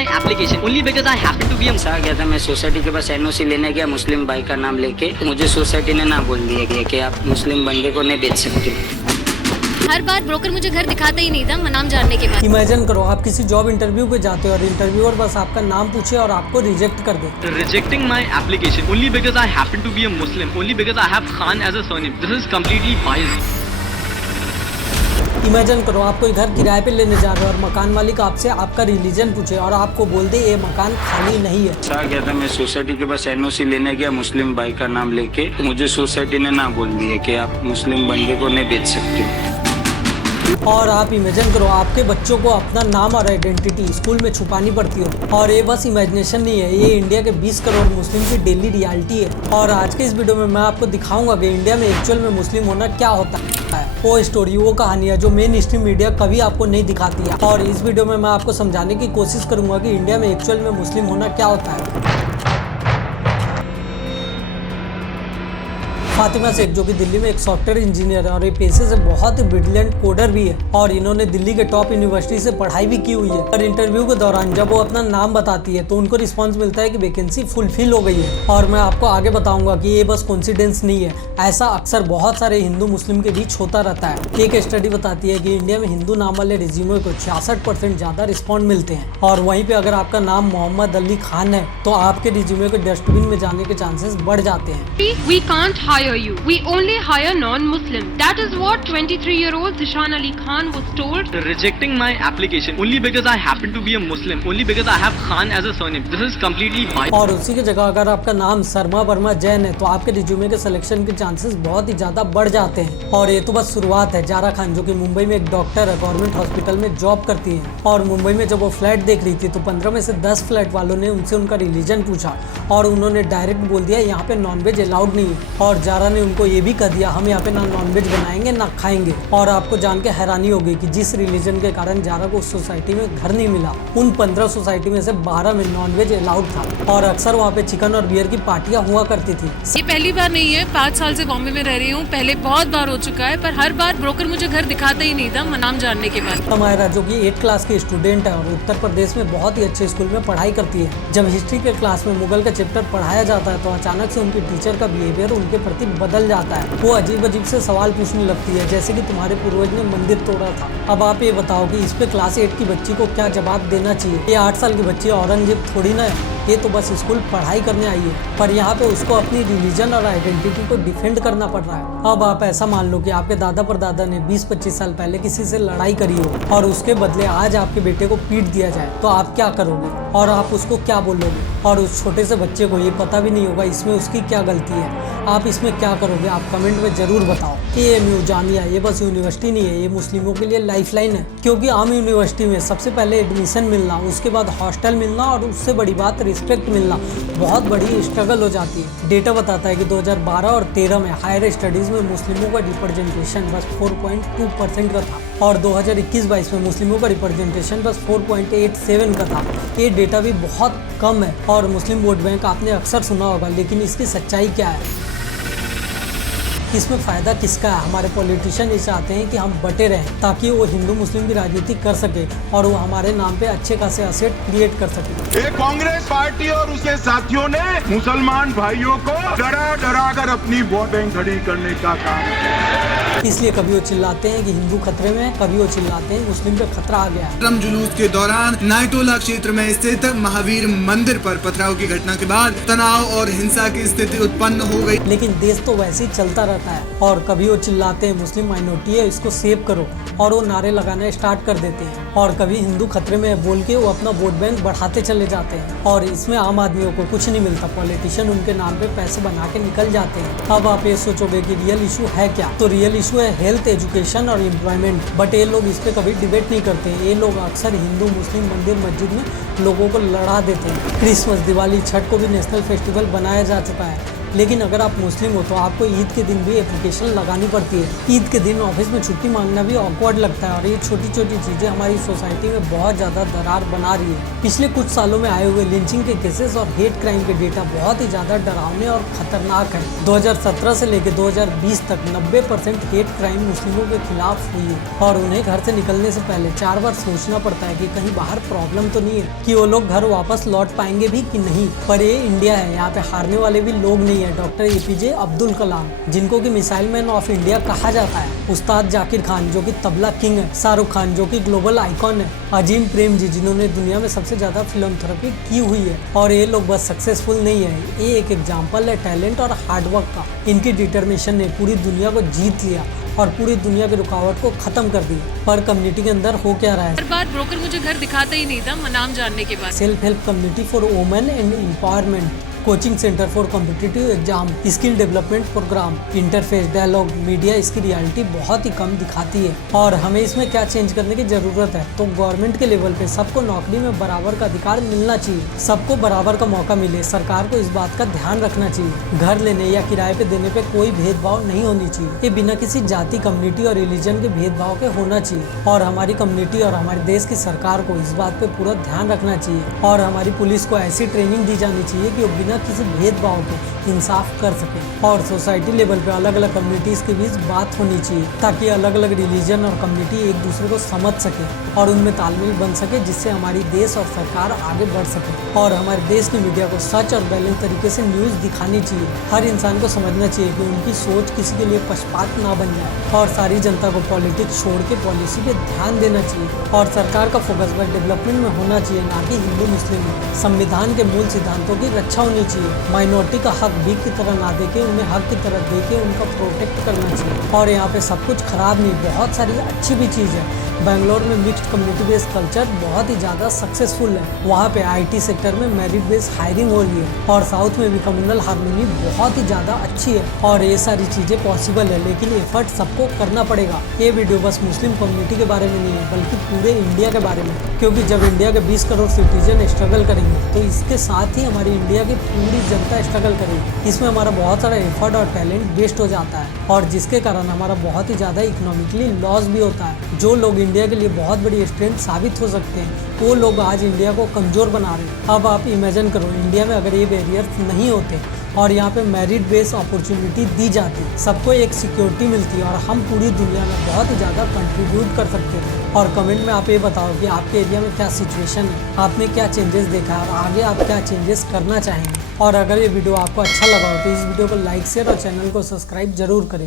my application only because I happen to be a आ गया था, मैं सोसाइटी के पास एनओसी लेने गया मुस्लिम भाई का नाम लेके, तो मुझे सोसाइटी ने ना बोल दिया गया कि आप मुस्लिम बंदे को नहीं बेच सकते। हर बार ब्रोकर मुझे घर दिखाता ही नहीं था नाम जानने के बाद। इमेजिन करो आप किसी जॉब इंटरव्यू पे जाते हो और इंटरव्यूअर बस आपका नाम पूछे और आपको रिजेक्ट कर दे। rejecting my application only because I happen to be a Muslim, only because I have Khan as a surname. This is completely biased. Imagine करो आप कोई घर किराए पे लेने जा रहे हो और मकान मालिक आपसे आपका रिलीजन पूछे और आपको बोल दे ये मकान खाली नहीं है। आ गया था, मैं सोसाइटी के पास एनओसी लेने गया मुस्लिम भाई का नाम लेके, तो मुझे सोसाइटी ने ना बोल दिया कि आप मुस्लिम बंदे को नहीं बेच सकते। और आप इमेजिन करो आपके बच्चों को अपना नाम और आइडेंटिटी स्कूल में छुपानी पड़ती हो। और ये बस इमेजिनेशन नहीं है, ये इंडिया के 20 करोड़ मुस्लिम की डेली रियलिटी है। और आज के इस वीडियो में मैं आपको दिखाऊंगा कि इंडिया में एक्चुअल में मुस्लिम होना क्या होता है, वो स्टोरी, वो कहानियाँ जो मेन स्ट्रीम मीडिया कभी आपको नहीं दिखाती है। और इस वीडियो में मैं आपको समझाने की कोशिश करूंगा कि इंडिया में एक्चुअल में मुस्लिम होना क्या होता है। फातिमा शेख जो कि दिल्ली में एक सॉफ्टवेयर इंजीनियर है और ये पेशे से बहुत ही ब्रिलियंट कोडर भी है और इन्होंने दिल्ली के टॉप यूनिवर्सिटी से पढ़ाई भी की हुई है। और इंटरव्यू के दौरान जब वो अपना नाम बताती है तो उनको रिस्पांस मिलता है कि वैकेंसी फुलफिल हो गई है। और मैं आपको आगे बताऊंगा कि ये बस कोइंसिडेंस नहीं है, ऐसा अक्सर बहुत सारे हिंदू मुस्लिम के बीच होता रहता है। एक स्टडी बताती है कि इंडिया में हिंदू नाम वाले रिज्यूमे को 66% ज्यादा रिस्पॉन्ड मिलते हैं। और वहीं पे अगर आपका नाम मोहम्मद अली खान है तो आपके रिज्यूमे को डस्टबिन में जाने के चांसेस बढ़ जाते हैं। We can't hire you. We only hire non-Muslim. That is what 23-year-old Zishan Ali Khan was told. Rejecting my application only because I happen to be a Muslim, only because I have Khan as a surname. This is completely biased. और उसी की जगह अगर आपका नाम शर्मा वर्मा जैन है तो आपके रिज्यूमे के सिलेक्शन के चांसेस बहुत ही ज्यादा बढ़ जाते हैं। और ये तो बस शुरुआत है। जारा खान जो कि मुंबई में एक डॉक्टर है, गवर्नमेंट हॉस्पिटल में जॉब करती है और मुंबई में जब वो फ्लैट देख रही थी तो 15 में से 10 फ्लैट वालों ने उनसे उनका रिलीजन पूछा और उन्होंने डायरेक्ट बोल दिया यहाँ पे नॉनवेज अलाउड नहीं है। और जारा ने उनको ये भी कह दिया हम यहाँ पे ना नॉनवेज बनाएंगे ना खाएंगे। और आपको जान के हैरानी होगी कि जिस रिलीजन के कारण जारा को उस सोसाइटी में घर नहीं मिला, उन 15 सोसाइटी में से 12 में नॉनवेज अलाउड था और अक्सर वहाँ पे चिकन और बियर की पार्टियां हुआ करती थी। ये पहली बार नहीं है, 5 साल से बॉम्बे में रह रही हूँ, पहले बहुत बार हो चुका है, पर हर बार ब्रोकर मुझे घर दिखाता ही नहीं था नाम जानने के बाद। हमारा जो कि 8 क्लास की स्टूडेंट है और उत्तर प्रदेश में बहुत ही अच्छे स्कूल में पढ़ाई करती है। जब हिस्ट्री के क्लास में मुगल का चैप्टर पढ़ाया जाता है तो अचानक से उनकी टीचर का बिहेवियर उनके प्रति बदल जाता है। वो अजीब अजीब से सवाल पूछने लगती है जैसे कि तुम्हारे पूर्वज ने मंदिर तोड़ा था। अब आप ये बताओ कि इस पे क्लास 8 की बच्ची को क्या जवाब देना चाहिए। ये 8 साल की बच्ची औरंगजेब थोड़ी ना है, ये तो बस स्कूल पढ़ाई करने आई है, पर यहाँ पे उसको अपनी रिलीजन और आइडेंटिटी को डिफेंड करना पड़ रहा है। अब आप ऐसा मान लो कि आपके दादा परदादा ने 20-25 साल पहले किसी से लड़ाई करी हो और उसके बदले आज आपके बेटे को पीट दिया जाए तो आप क्या करोगे और आप उसको क्या बोलोगे? और उस छोटे से बच्चे को ये पता भी नहीं होगा इसमें उसकी क्या गलती है। आप इसमें क्या करोगे? आप कमेंट में जरूर बताओ। AMU जामिया ये बस यूनिवर्सिटी नहीं है, ये मुस्लिमों के लिए लाइफलाइन है। क्योंकि आम यूनिवर्सिटी में सबसे पहले एडमिशन मिलना, उसके बाद हॉस्टल मिलना और उससे बड़ी बात रिस्पेक्ट मिलना बहुत बड़ी स्ट्रगल हो जाती है। डेटा बताता है कि 2012 और 13 में हायर स्टडीज में मुस्लिमों का रिप्रेजेंटेशन बस 4.2% का था और 2021-22 में मुस्लिमों का रिप्रेजेंटेशन बस 4.87 का था। ये डेटा भी बहुत कम है। और मुस्लिम वोट बैंक आपने अक्सर सुना होगा, लेकिन इसकी सच्चाई क्या है? इसमें फ़ायदा किसका है? हमारे पॉलिटिशियन ये चाहते हैं कि हम बटे रहें ताकि वो हिंदू मुस्लिम की राजनीति कर सके और वो हमारे नाम पे अच्छे खासे असेट क्रिएट कर सके। कांग्रेस पार्टी और उसके साथियों ने मुसलमान भाइयों को डरा डरा कर अपनी वोट बैंक खड़ी करने का काम किया। इसलिए कभी वो चिल्लाते हैं कि हिंदू खतरे में, कभी वो चिल्लाते हैं मुस्लिम पे खतरा आ गया है। रम जुलूस के दौरान नायटोला क्षेत्र में स्थित महावीर मंदिर पर पथराव की घटना के बाद तनाव और हिंसा की स्थिति उत्पन्न हो गई। लेकिन देश तो वैसे ही चलता रहता है और कभी वो चिल्लाते हैं मुस्लिम माइनॉरिटी है इसको सेव करो और वो नारे लगाना स्टार्ट कर देते हैं और कभी हिंदू खतरे में है बोल के वो अपना वोट बैंक बढ़ाते चले जाते हैं और इसमें आम आदमियों को कुछ नहीं मिलता। पॉलिटिशियन उनके नाम पे पैसे बना के निकल जाते हैं। अब आप ये सोचोगे कि रियल इशू है क्या, तो रियल इशू है हेल्थ, एजुकेशन और एम्प्लॉयमेंट। बट ये लोग इस पे कभी डिबेट नहीं करते। ये लोग अक्सर हिंदू मुस्लिम मंदिर मस्जिद में लोगों को लड़ा देते हैं। क्रिसमस, दिवाली, छठ को भी नेशनल फेस्टिवल बनाया जा चुका है लेकिन अगर आप मुस्लिम हो तो आपको ईद के दिन भी एप्लीकेशन लगानी पड़ती है। ईद के दिन ऑफिस में छुट्टी मांगना भी ऑकवर्ड लगता है और ये छोटी छोटी चीजें हमारी सोसाइटी में बहुत ज्यादा दरार बना रही है। पिछले कुछ सालों में आए हुए लिंचिंग के केसेस और हेट क्राइम के डेटा बहुत ही ज्यादा डरावने और खतरनाक है। 2017 से लेकर 2020 तक 90% हेट क्राइम मुस्लिमों के खिलाफ हुई है और उन्हें घर से निकलने से पहले 4 बार सोचना पड़ता है कि कहीं बाहर प्रॉब्लम तो नहीं है, कि वो लोग घर वापस लौट पाएंगे भी कि नहीं। पर ये इंडिया है, यहाँ पे हारने वाले भी लोग नहीं है। डॉक्टर APJ अब्दुल कलाम, जिनको कि मिसाइल मैन ऑफ इंडिया कहा जाता है, उस्ताद जाकिर खान जो कि तबला किंग है, शाहरुख खान जो कि ग्लोबल आइकॉन है, अजीम प्रेमजी जिन्होंने दुनिया में सबसे ज्यादा फिल्मथेरेपी की हुई है। और ये लोग बस सक्सेसफुल नहीं है, ये एक एग्जाम्पल है टैलेंट और हार्डवर्क का। इनकी डिटर्मिनेशन ने पूरी दुनिया को जीत लिया और पूरी दुनिया की रुकावट को खत्म कर दिया। पर कम्युनिटी के अंदर हो क्या रहा है? हर बार ब्रोकर मुझे घर दिखाता ही नहीं था नाम जानने के बाद। Self help community for women and empowerment, coaching centre for competitive exam, skill development programme, interface, dialogue, media इसकी रियलिटी बहुत ही कम दिखाती है। और हमें इसमें क्या चेंज करने की जरूरत है? तो गवर्नमेंट के लेवल पे सबको नौकरी में बराबर का अधिकार मिलना चाहिए, सबको बराबर का मौका मिले। सरकार को इस बात का ध्यान रखना चाहिए। घर लेने या किराए पे देने पे कोई भेदभाव नहीं होनी चाहिए। ये बिना किसी जाति, कम्युनिटी और रिलीजन के भेदभाव के होना चाहिए। और हमारी कम्युनिटी और हमारे देश की सरकार को इस बात पे पूरा ध्यान रखना चाहिए। और हमारी पुलिस को ऐसी ट्रेनिंग दी जानी चाहिए कि वो बिना किसी भेदभाव के इंसाफ कर सके। और सोसाइटी लेवल पे अलग अलग कम्युनिटीज के बीच बात होनी चाहिए ताकि अलग अलग रिलीजन और कम्युनिटी एक दूसरे को समझ सके और उनमें तालमेल बन सके, जिससे हमारी देश और सरकार आगे बढ़ सके। और हमारे देश की मीडिया को सच और बैलेंस तरीके से न्यूज दिखानी चाहिए। हर इंसान को समझना चाहिए कि उनकी सोच किसी के लिए पक्षपात ना बन जाए और सारी जनता को पॉलिटिक्स छोड़ के पॉलिसी पे ध्यान देना चाहिए। और सरकार का फोकस बस डेवलपमेंट में होना चाहिए, ना कि हिंदू मुस्लिम में। संविधान के मूल सिद्धांतों की रक्षा होनी चाहिए। माइनॉरिटी का हक भीख की तरह ना देके उन्हें हक की तरह देके उनका प्रोटेक्ट करना चाहिए। और यहाँ पे सब कुछ खराब नहीं, बहुत सारी अच्छी भी चीज़ है। बेंगलोर में मिक्स्ड कम्युनिटी बेस्ड कल्चर बहुत ही ज़्यादा सक्सेसफुल है। वहाँ पे IT सेक्टर में मेरिट बेस्ड हायरिंग हो रही है। और साउथ में भी कम्युनल हार्मनी बहुत ही ज़्यादा अच्छी है। और ये सारी चीज़ें पॉसिबल है, लेकिन एफर्ट सबको करना पड़ेगा। ये वीडियो बस मुस्लिम कम्युनिटी के बारे में नहीं है, बल्कि पूरे इंडिया के बारे में। क्योंकि जब इंडिया के 20 करोड़ सिटीजन स्ट्रगल करेंगे तो इसके साथ ही हमारी इंडिया की पूरी जनता स्ट्रगल करेगी। इसमें हमारा बहुत सारा एफर्ट और टैलेंट वेस्ट हो जाता है और जिसके कारण हमारा बहुत ही ज़्यादा इकोनॉमिकली लॉस भी होता है। जो लोग इंडिया के लिए बहुत बड़ी स्ट्रेंथ साबित हो सकते हैं, वो लोग आज इंडिया को कमज़ोर बना रहे हैं। अब आप इमेजिन करो, इंडिया में अगर ये बैरियर्स नहीं होते और यहाँ पे मेरिट बेस्ड अपॉर्चुनिटी दी जाती, सबको एक सिक्योरिटी मिलती और हम पूरी दुनिया में बहुत ही ज़्यादा कंट्रीब्यूट कर सकते थे। और कमेंट में आप ये बताओ कि आपके एरिया में क्या सिचुएशन है, आपने क्या चेंजेस देखा है और आगे आप क्या चेंजेस करना चाहेंगे। और अगर ये वीडियो आपको अच्छा लगा हो तो इस वीडियो को लाइक, शेयर और चैनल को सब्सक्राइब जरूर करें।